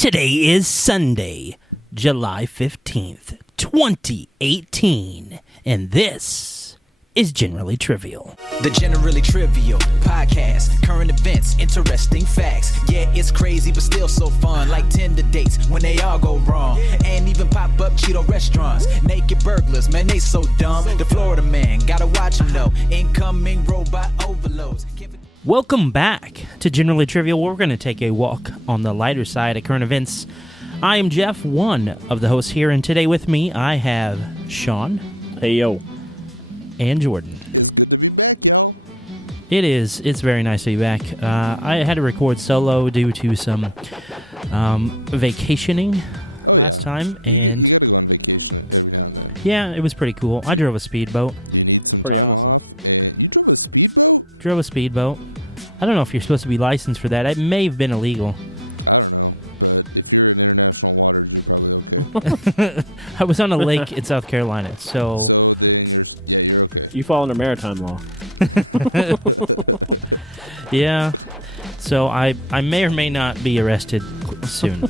Today is Sunday, July 15th, 2018, and this is Generally Trivial. The Generally Trivial podcast, current events, interesting facts. Yeah, it's crazy, but still so fun, like Tinder dates when they all go wrong. And even pop-up Cheeto restaurants, naked burglars, man, they so dumb. The Florida man, gotta watch them though. Incoming robot overloads. Welcome back to Generally Trivial, where we're going to take a walk on the lighter side of current events. I am Jeff, one of the hosts here, and today with me I have Sean. Hey, yo. And Jordan. It's very nice to be back. I had to record solo due to some vacationing last time, and yeah, it was pretty cool. I drove a speedboat. Pretty awesome. Drove a speedboat. I don't know if you're supposed to be licensed for that. It may have been illegal. I was on a lake in South Carolina, so... You fall under maritime law. Yeah. So I may or may not be arrested soon.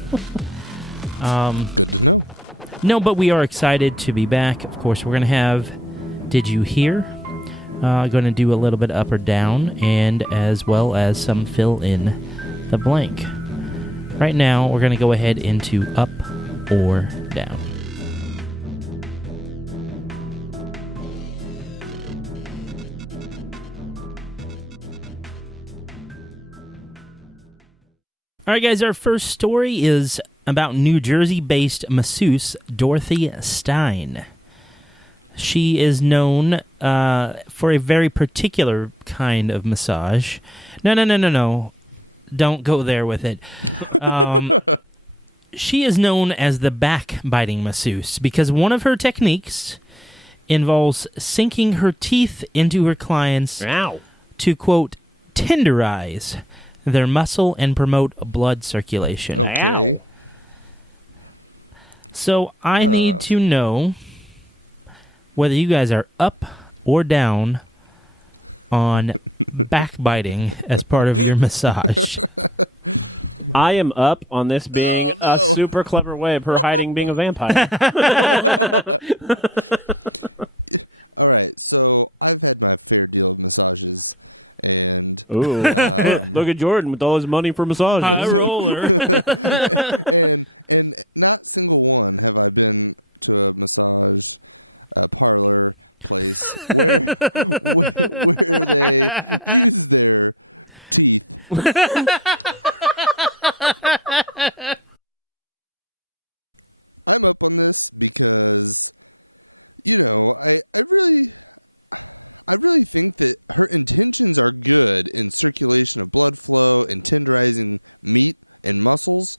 No, but we are excited to be back. Of course, we're going to have Did You Hear? Going to do a little bit up or down, and as well as some fill in the blank. Right now, we're going to go ahead into up or down. All right, guys, our first story is about New Jersey-based masseuse Dorothy Stein. She is known for a very particular kind of massage. No. Don't go there with it. She is known as the backbiting masseuse because one of her techniques involves sinking her teeth into her clients to, quote, tenderize their muscle and promote blood circulation. Ow. So I need to know whether you guys are up or down on backbiting as part of your massage. I am up on this being a super clever way of her hiding being a vampire. Ooh, look at Jordan with all his money for massages. High roller.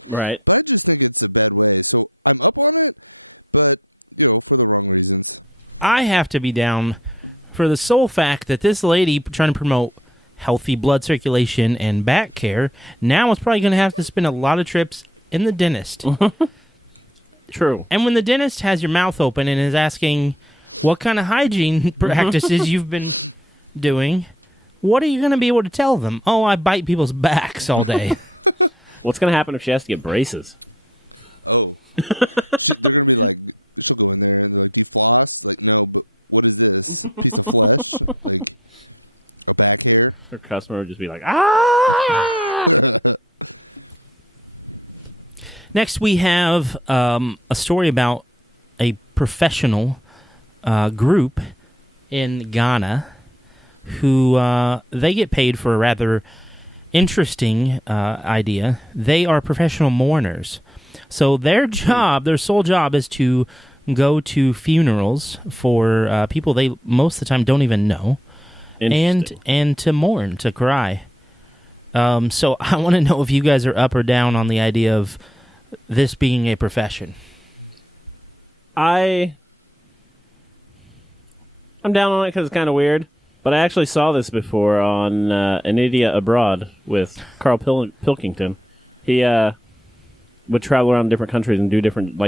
Right. I have to be down for the sole fact that this lady trying to promote healthy blood circulation and back care now is probably going to have to spend a lot of trips in the dentist. True. And when the dentist has your mouth open and is asking what kind of hygiene practices you've been doing, what are you going to be able to tell them? Oh, I bite people's backs all day. What's going to happen if she has to get braces? Her customer would just be like, ah! Next, we have a story about a professional group in Ghana who they get paid for a rather interesting idea. They are professional mourners. So their sole job is to go to funerals for people they most of the time don't even know, and to mourn, to cry. So I want to know if you guys are up or down on the idea of this being a profession. I'm down on it because it's kind of weird, but I actually saw this before on An Idiot Abroad with Carl Pilkington. He would travel around different countries and do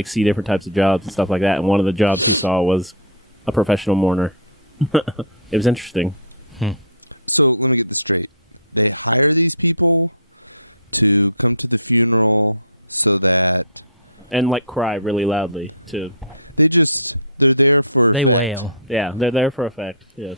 see different types of jobs and stuff like that, and one of the jobs he saw was a professional mourner. It was interesting. and like cry really loudly too. They wail. Yeah, they're there for effect. Yes.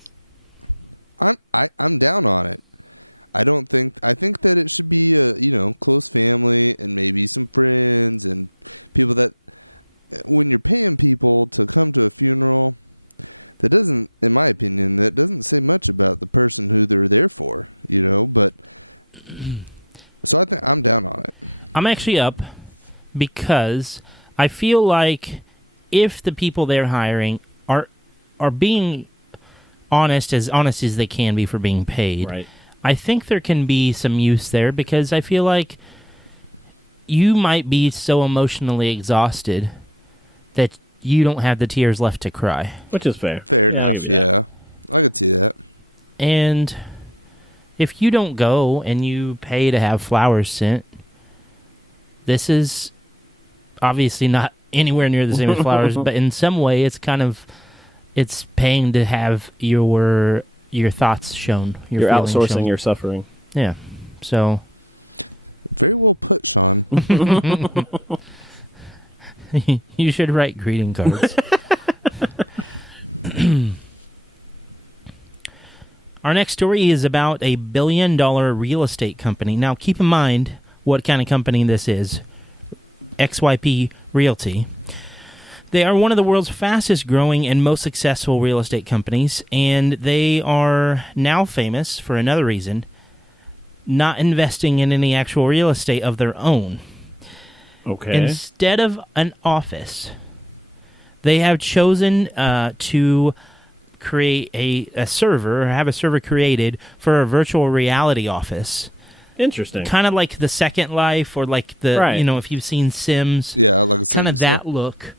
I'm actually up because I feel like if the people they're hiring are being honest as they can be for being paid, Right. I think there can be some use there because I feel like you might be so emotionally exhausted that you don't have the tears left to cry. Which is fair. Yeah, I'll give you that. And if you don't go and you pay to have flowers sent, this is obviously not anywhere near the same as flowers, but in some way it's paying to have your thoughts shown. You're feelings outsourcing shown. your suffering. Yeah. So you should write greeting cards. Our next story is about a $1 billion real estate company. Now, keep in mind what kind of company this is. XYP Realty. They are one of the world's fastest growing and most successful real estate companies, and they are now famous for another reason, not investing in any actual real estate of their own. Okay. Instead of an office, they have chosen to create a server, or have a server created for a virtual reality office. Interesting. Kind of like the Second Life, or like the, Right. if you've seen Sims, kind of that look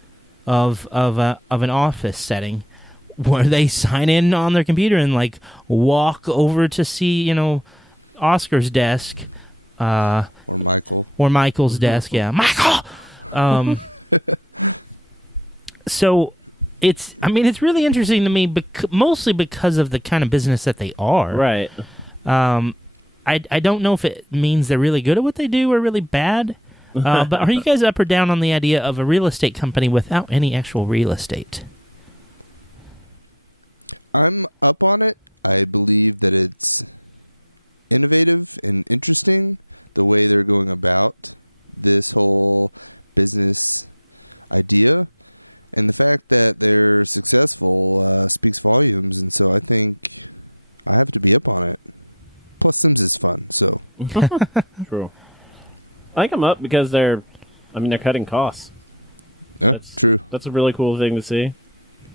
of an office setting where they sign in on their computer and like walk over to see, Oscar's desk, or Michael's desk. Yeah, Michael. So it's really interesting to me, mostly because of the kind of business that they are. Right. I don't know if it means they're really good at what they do or really bad. But are you guys up or down on the idea of a real estate company without any actual real estate? True. I think I'm up because they're cutting costs. That's a really cool thing to see.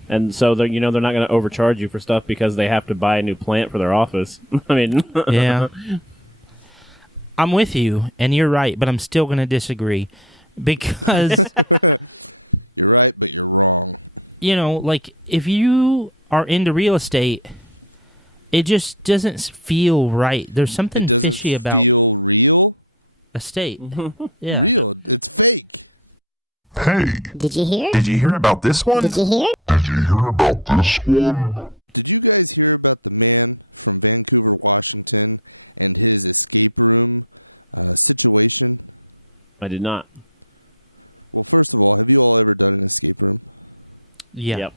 And so they're not going to overcharge you for stuff because they have to buy a new plant for their office. Yeah. I'm with you, and you're right, but I'm still going to disagree because, like, if you are into real estate, it just doesn't feel right. There's something fishy about a state. Yeah. Hey, Did you hear? did you hear about this one? Did you hear? Did you hear about this one? I did not. Yeah. Yep.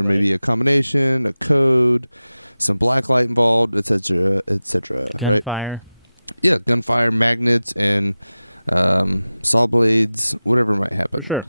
Right. Gunfire. For sure.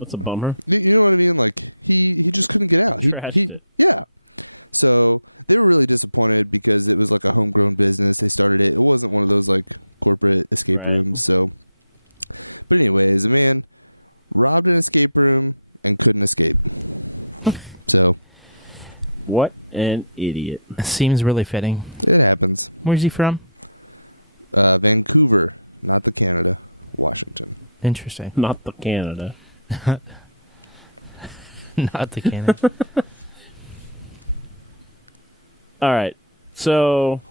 That's a bummer. I trashed it. Right. What an idiot. Seems really fitting. Where's he from? Interesting. Not the Canada. Not the canon. All right. So,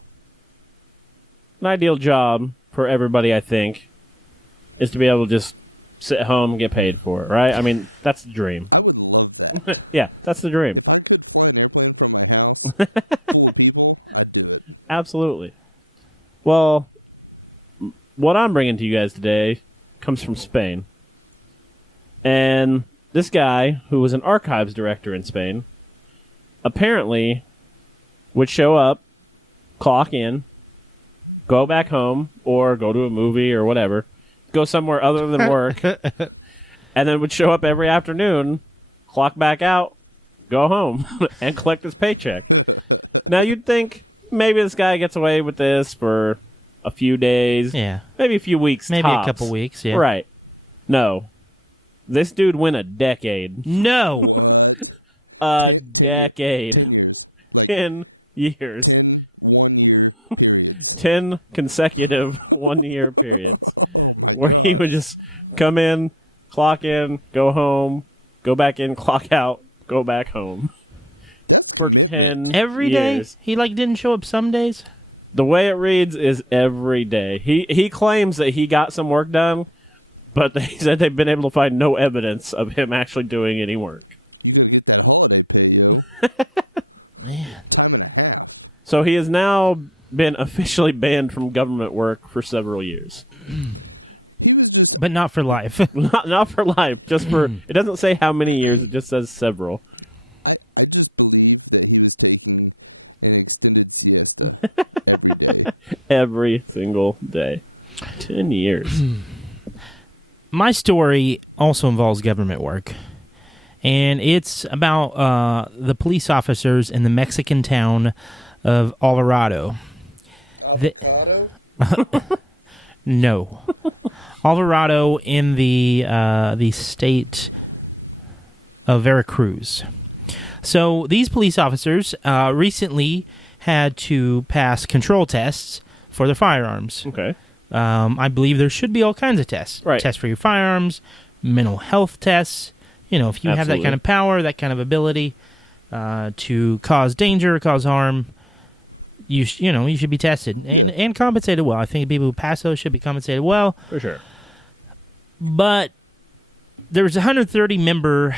an ideal job for everybody, I think, is to be able to just sit at home and get paid for it, right? I mean, that's the dream. Yeah, that's the dream. Absolutely. Well, what I'm bringing to you guys today comes from Spain. And this guy, who was an archives director in Spain, apparently would show up, clock in, go back home, or go to a movie or whatever, go somewhere other than work, and then would show up every afternoon, clock back out, go home, and collect his paycheck. Now, you'd think maybe this guy gets away with this for a few days, Yeah. maybe a few weeks, Maybe tops. a couple weeks, yeah. Right. No. This dude went a decade. No. A decade. 10 years. 10 consecutive 1-year periods where he would just come in, clock in, go home, go back in, clock out, go back home. For 10 Every day? years. He didn't show up some days? The way it reads is every day. He claims that he got some work done, but they said they've been able to find no evidence of him actually doing any work. Man. So he has now been officially banned from government work for several years. But not for life. Not for life, just for... It doesn't say how many years, it just says several. Every single day. 10 years. My story also involves government work. And it's about the police officers in the Mexican town of Alvarado. No. Alvarado in the state of Veracruz. So these police officers recently had to pass control tests for their firearms. Okay. I believe there should be all kinds of tests. Right. Tests for your firearms, mental health tests. You know, if you have that Absolutely. kind of power, that kind of ability to cause danger, cause harm, you should be tested and compensated well. I think people who pass those should be compensated well. For sure. But there's a 130-member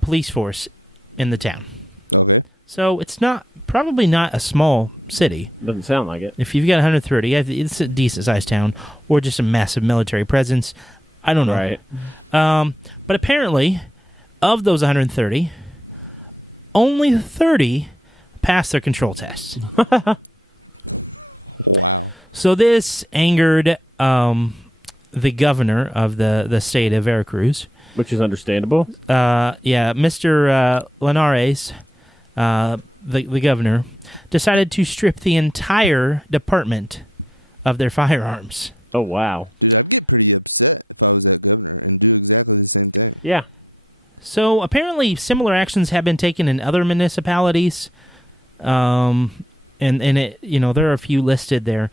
police force in the town. So it's probably not a small city. Doesn't sound like it. If you've got 130, it's a decent-sized town, or just a massive military presence. I don't know. Right. But apparently, of those 130, only 30 passed their control tests. So this angered the governor of the state of Veracruz. Which is understandable. Mr. Linares, the governor, decided to strip the entire department of their firearms. Oh, wow. Yeah. So apparently similar actions have been taken in other municipalities. And it, there are a few listed there.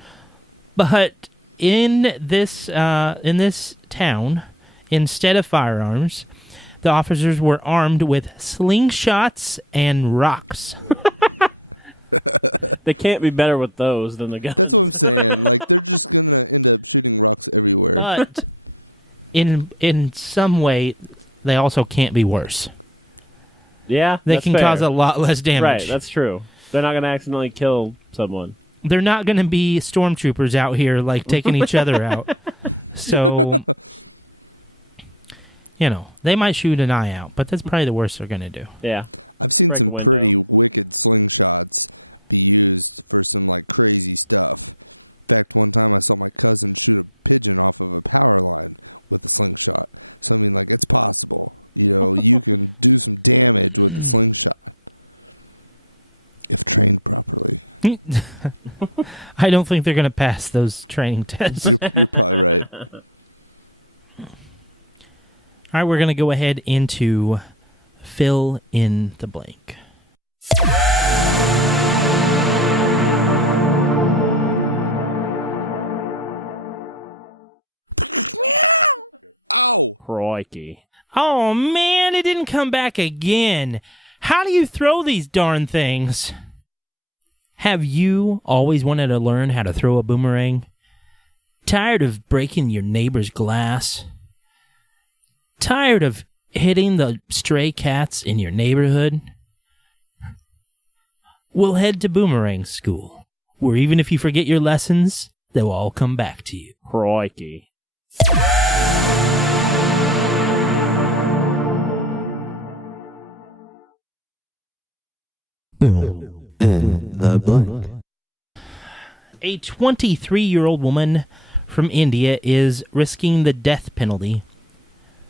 But in this town, instead of firearms, the officers were armed with slingshots and rocks. They can't be better with those than the guns. But in some way, they also can't be worse. Yeah, They that's can fair. cause a lot less damage. Right, that's true. They're not going to accidentally kill someone. They're not going to be stormtroopers out here, taking each other out. So, they might shoot an eye out, but that's probably the worst they're going to do. Yeah. Let's break a window. I don't think they're going to pass those training tests. All right, we're going to go ahead into fill in the blank. Crikey. Oh, man, it didn't come back again. How do you throw these darn things? Have you always wanted to learn how to throw a boomerang? Tired of breaking your neighbor's glass? Tired of hitting the stray cats in your neighborhood? We'll head to Boomerang School, where even if you forget your lessons, they'll all come back to you. Crikey. The blank. A 23-year-old woman from India is risking the death penalty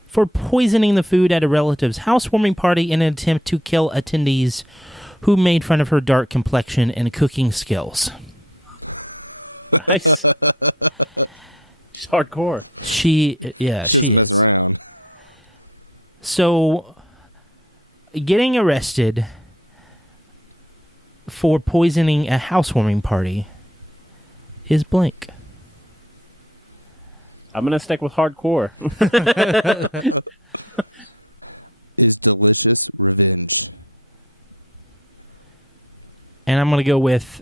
for poisoning the food at a relative's housewarming party in an attempt to kill attendees who made fun of her dark complexion and cooking skills. Nice. She's hardcore. She is. So, getting arrested for poisoning a housewarming party is blank. I'm going to stick with hardcore. And I'm going to go with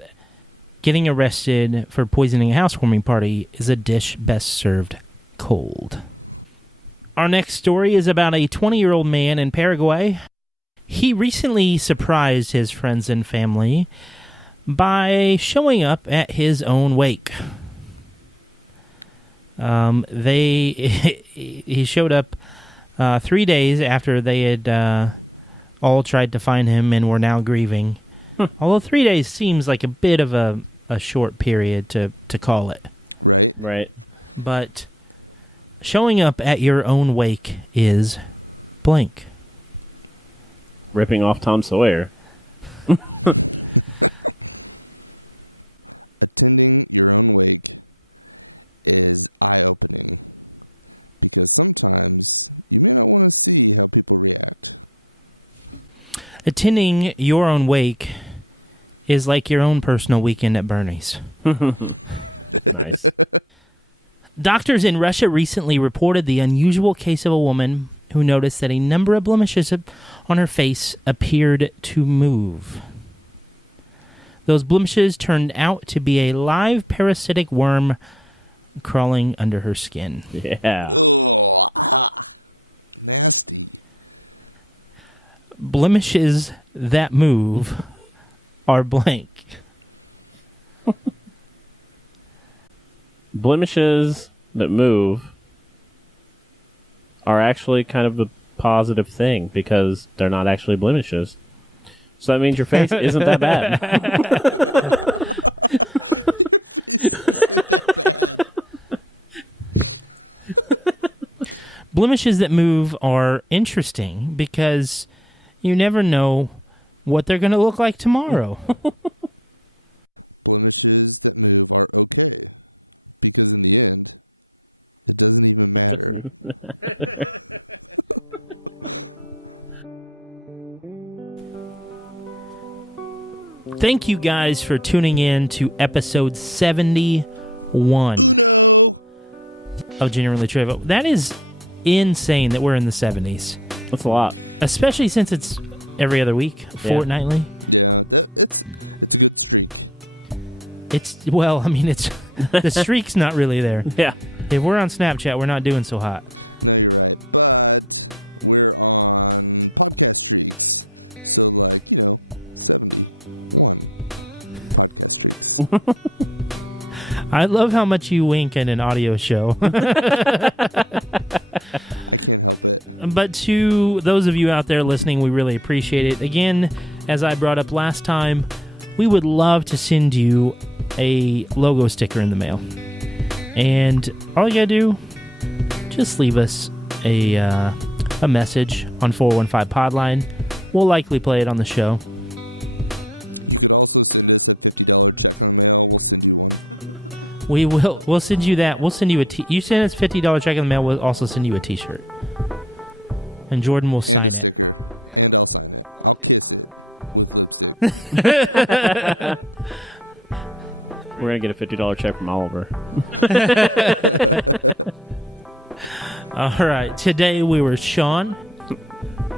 getting arrested for poisoning a housewarming party is a dish best served cold. Our next story is about a 20-year-old man in Paraguay. He recently surprised his friends and family by showing up at his own wake. He showed up 3 days after they had all tried to find him and were now grieving. Although 3 days seems like a bit of a short period to call it. Right. But showing up at your own wake is blank. Ripping off Tom Sawyer. Attending your own wake is like your own personal weekend at Bernie's. Nice. Doctors in Russia recently reported the unusual case of a woman who noticed that a number of blemishes on her face appeared to move. Those blemishes turned out to be a live parasitic worm crawling under her skin. Yeah. Blemishes that move are blank. Blemishes that move are actually kind of a positive thing because they're not actually blemishes. So that means your face isn't that bad. Blemishes that move are interesting because you never know what they're going to look like tomorrow. It doesn't. Thank you guys for tuning in to episode 71 of Genuinely Trivial. That is insane that we're in the 70s. That's a lot. Especially since it's every other week, fortnightly. It's the streak's not really there. Yeah. If we're on Snapchat, we're not doing so hot. I love how much you wink in an audio show. But to those of you out there listening, we really appreciate it. Again, as I brought up last time, we would love to send you a logo sticker in the mail. And all you gotta do, just leave us a message on 415 Podline we'll likely play it on the show. We'll send you that. We'll send you you send us $50 check in the mail. We'll also send you a T-shirt, and Jordan will sign it. We're gonna get a $50 check from Oliver. All right. Today we were Sean,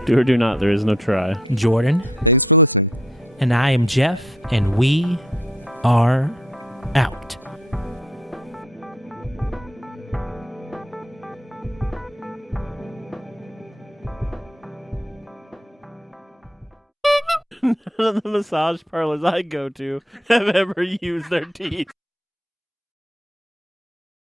Do or do not. There is no try. Jordan, and I am Jeff, and we are out. None of the massage parlors I go to have ever used their teeth.